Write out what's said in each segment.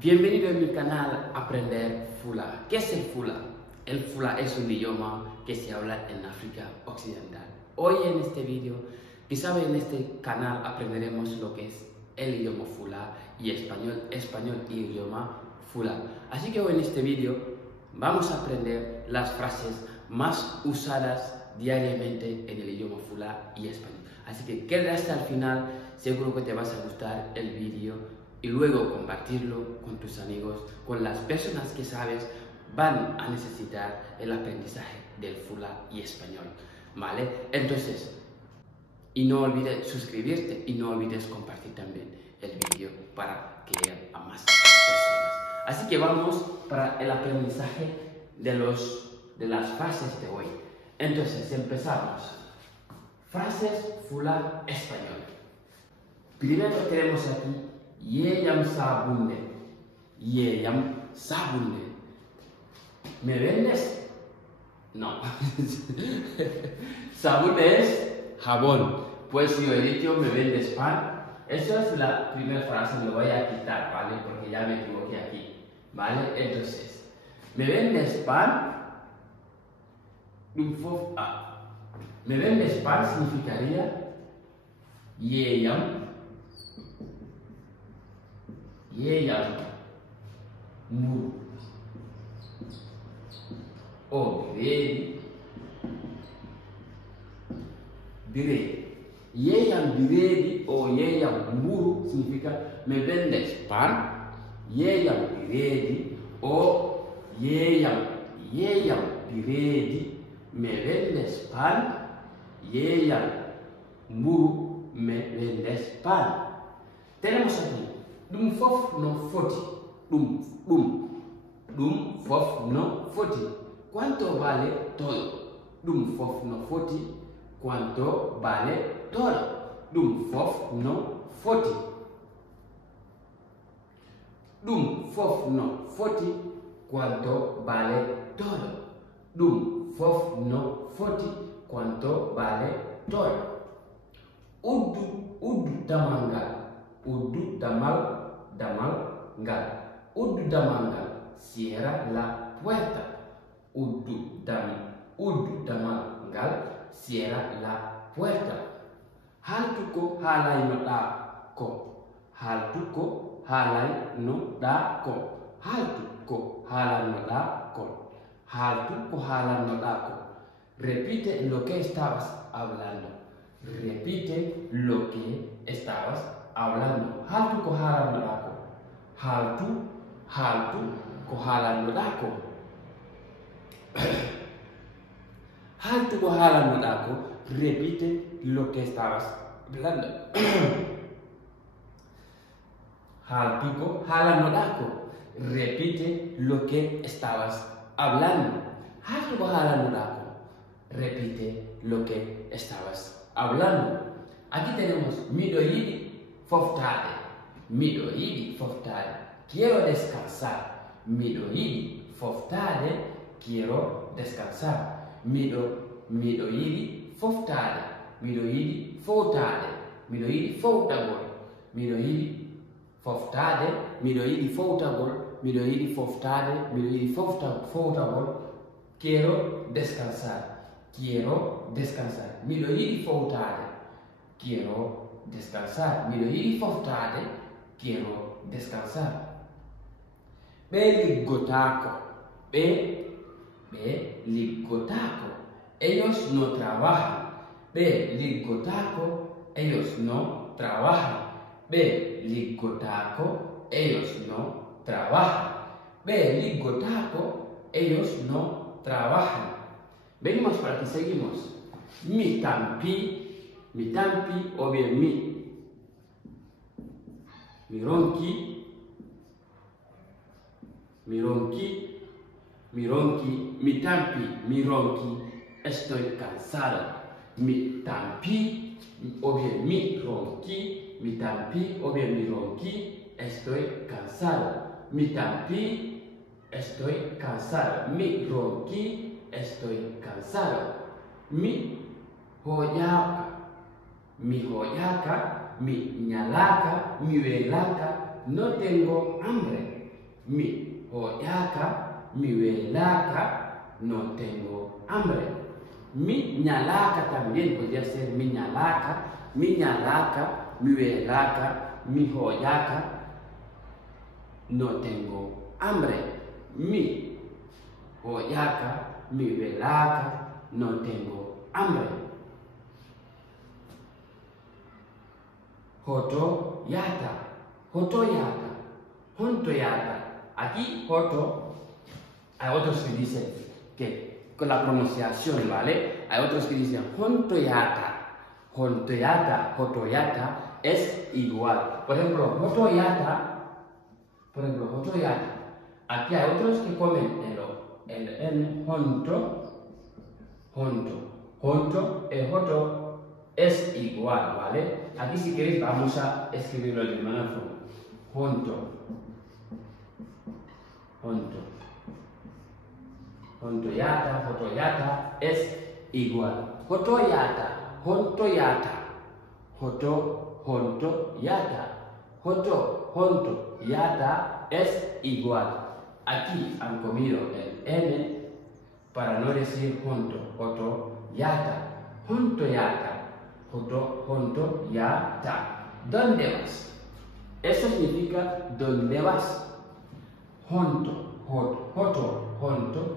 Bienvenido a mi canal Aprender Fula. ¿Qué es el Fula? El Fula es un idioma que se habla en África Occidental. Hoy en este vídeo, quizá en este canal aprenderemos lo que es el idioma Fula y español y idioma Fula. Así que hoy en este vídeo vamos a aprender las frases más usadas diariamente en el idioma Fula y español. Así que quédate hasta el final, seguro que te vas a gustar el vídeo y luego compartirlo con tus amigos, con las personas que sabes van a necesitar el aprendizaje del Fula y español, ¿vale? Entonces, y no olvides suscribirte y no olvides compartir también el vídeo para que llegue a más personas. Así que vamos para el aprendizaje de las frases de hoy. Entonces, empezamos. Frases Fula español. Primero tenemos aquí Yeyam sabunde. Yeyam sabunde. ¿Me vendes? No. Sabunde es jabón. Pues si yo he dicho me vendes pan, esa es la primera frase, lo voy a quitar, ¿vale? Porque ya me equivoqué aquí, ¿vale? Entonces, ¿me vendes pan? ¿Me vendes pan significaría Yeyam mu o biredi. Yeyam biredi o yeyam muru significa me vendes pan. Yeyam biredi o yeyam biredi me vendes pan. Yeyam muru me vendes pan. Tenemos aquí dum fof no foti. Dum fof no foti. ¿Cuánto vale todo? Dum fof no foti. ¿Cuánto vale todo? Dum fof no foti. Dum fof no foti. ¿Cuánto vale todo? Dum fof no foti. ¿Cuánto vale todo? Udu damangal. Udu damangal. Udu damangal. Cierra la puerta. Udu damangal. Cierra la puerta. Haltuko halay no dako. Haltuko halay no dako. Haltuko halay no dako. Haltuko halay no dako. Repite lo que estabas hablando. Repite lo que estabas hablando. Haltuko halay no dako. Haltuko halay no dako. Haltuko halay no dako. Repite lo que estabas hablando. Haltuko halay no dako. Repite lo que estabas hablando. Haltuko halay no dako. Repite lo que estabas hablando. Aquí tenemos midoyidi foftade. Midoyidi foftade. Quiero descansar. Midoyidi foftade. Quiero descansar. Midoyidi foftade. Midoyidi foftade. Midoyidi foftagol. Midoyidi foftade. Midoyidi foftagol. Midoyidi foftade. Midoyidi foftagol. Quiero descansar. Quiero descansar. Midoyidi foftade. Quiero descansar. Midoyidi foftade. Quiero descansar. Beligotako. Beligotako. Ellos no trabajan. Beligotako. Ellos no trabajan. Beligotako. Ellos no trabajan. Beligotako. Ellos no trabajan. Venimos para que seguimos. Mi tampi o bien mi ronqui, mi tampi, estoy cansado. Mi tampi o bien mi tampi o bien mi ronqui, estoy cansado. Mi tampi, estoy cansado. Mi ronqui, estoy cansado. Mi joyaka, mi ñalaca, mi velaca, no tengo hambre. mi hoyaka, mi velaka, no tengo hambre. Mi ñalaka también podría ser mi ñalaka, mi velaka, mi hoyaka, no tengo hambre. Mi hoyaka, mi velaka, no tengo hambre. Hoto yata, honto yata. Aquí hoto, hay otros que dicen que con la pronunciación, ¿vale? Hay otros que dicen honto yata, hoto yata es igual. Por ejemplo, hoto yata, aquí hay otros que comen el N, honto, el hoto es igual, ¿vale? Aquí si queréis vamos a escribirlo de manera forma. Hoto yata es igual. Hoto yata es igual. Aquí han comido el N para no decir hoto yata. Honto yata. ¿Dónde vas? Eso significa ¿dónde vas? Honto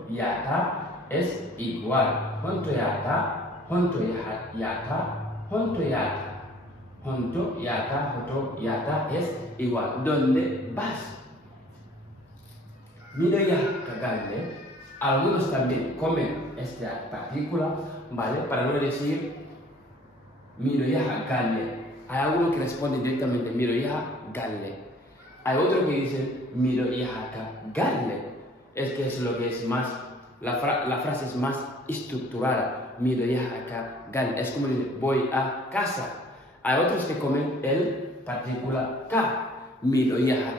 yata es igual. Honto yata es igual. ¿Dónde vas? Miro ya cagale. Algunos también comen esta partícula, ¿vale? Para no decir miro ya galle. Hay algunos que responden directamente miro ya galle. Hay otros que dicen miro ya galle. Es que es lo que es más, la frase es más estructurada. Miro ya galle. Es como decir voy a casa. Hay otros que comen el partícula K. Miro ya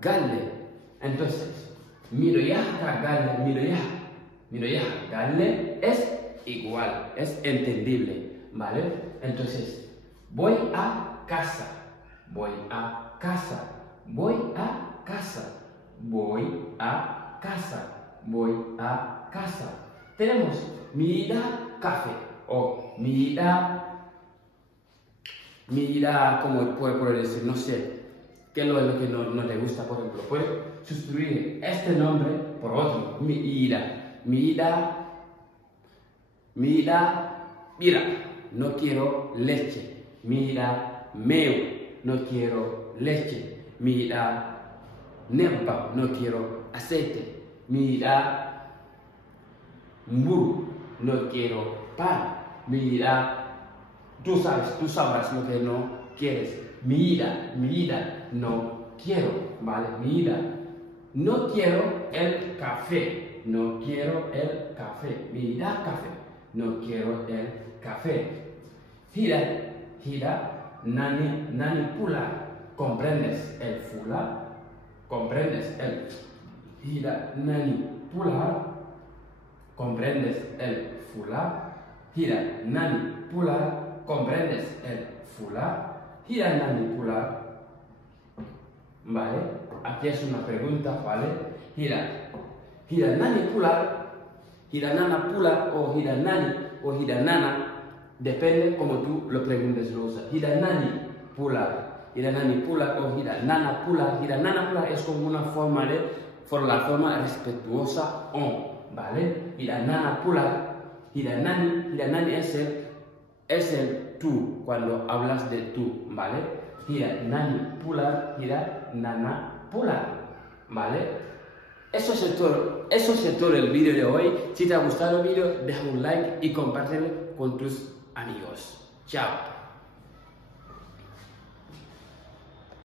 galle. Entonces, miro ya galle es igual, es entendible, ¿vale? Entonces, voy a casa. Tenemos mira café o mira, como puedo decir, no sé, qué es lo que no le gusta, por ejemplo. Puede sustituir este nombre por otro. Mira, no quiero leche. Mira, no quiero leche. Mira, nebba, no quiero aceite. Mira, mburu, no quiero pan. Mira, tú sabrás lo que no quieres. Mira, no quiero, ¿vale? Mira, no quiero el café. Mira, café. No quiero el café. Hira, nani pula. ¿Comprendes el fula? Hira, nani pula. ¿Comprendes el fula? Hira, nani pula. ¿Comprendes el fula? Hira, nani pula. ¿Vale? Aquí es una pregunta, ¿vale? Hira nani pula. Hira nana pula o hira nani o hira nana. Depende como tú lo preguntes, lo usas. Hira nani pula o hira nana pula. Hira nana pula es como una forma la forma respetuosa on, ¿vale? Hira nana pula. Hira nani es el tú cuando hablas de tú, ¿vale? Hira nani pula, hira nana pula, ¿vale? Eso es todo el vídeo de hoy. Si te ha gustado el vídeo, deja un like y compártelo con tus amigos. Chao.